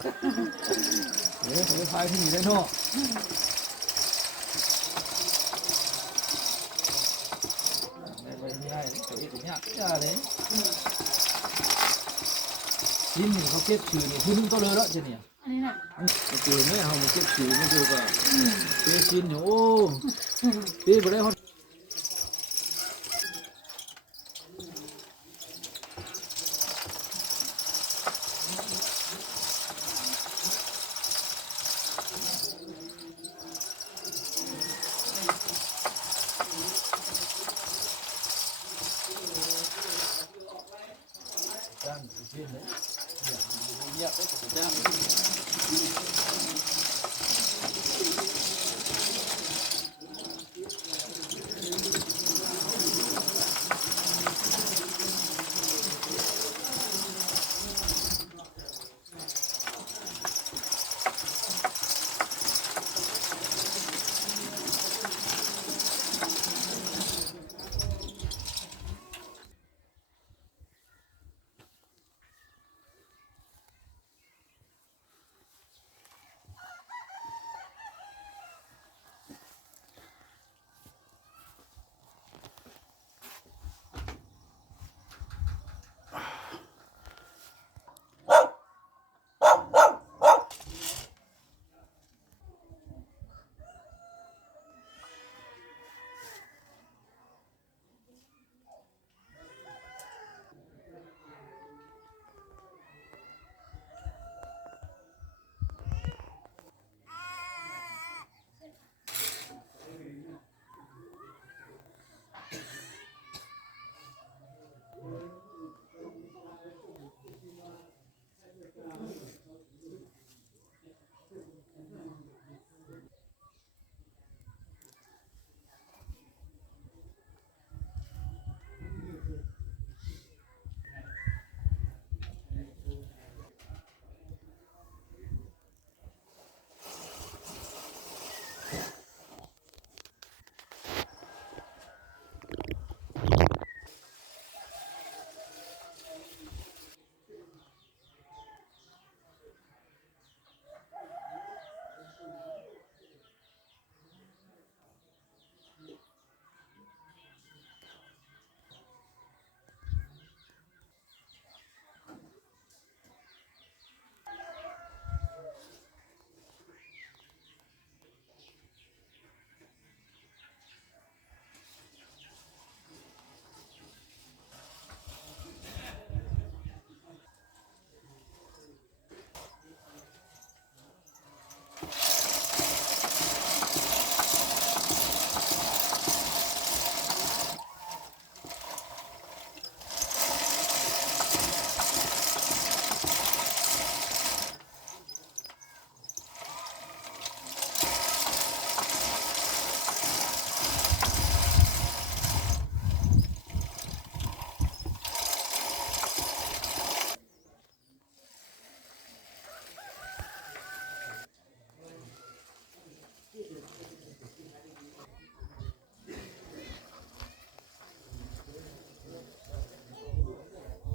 เดี๋ยวไปพายที่นี่ได้เนาะไปง่ายตัวเองยากยากเลยชิ้นหนึ่งเขาเก็บชื่อนี่คือนึงก็เลยแล้วเจเนี่ยอันนี้น่ะเจอเนี่ยเขามาเก็บชื่อไม่เจอก็เป๊ะชิ้นอยู่โอ้เป๊ะไปได้เขาจ้างชิ้นเลยเงียบได้จ้าง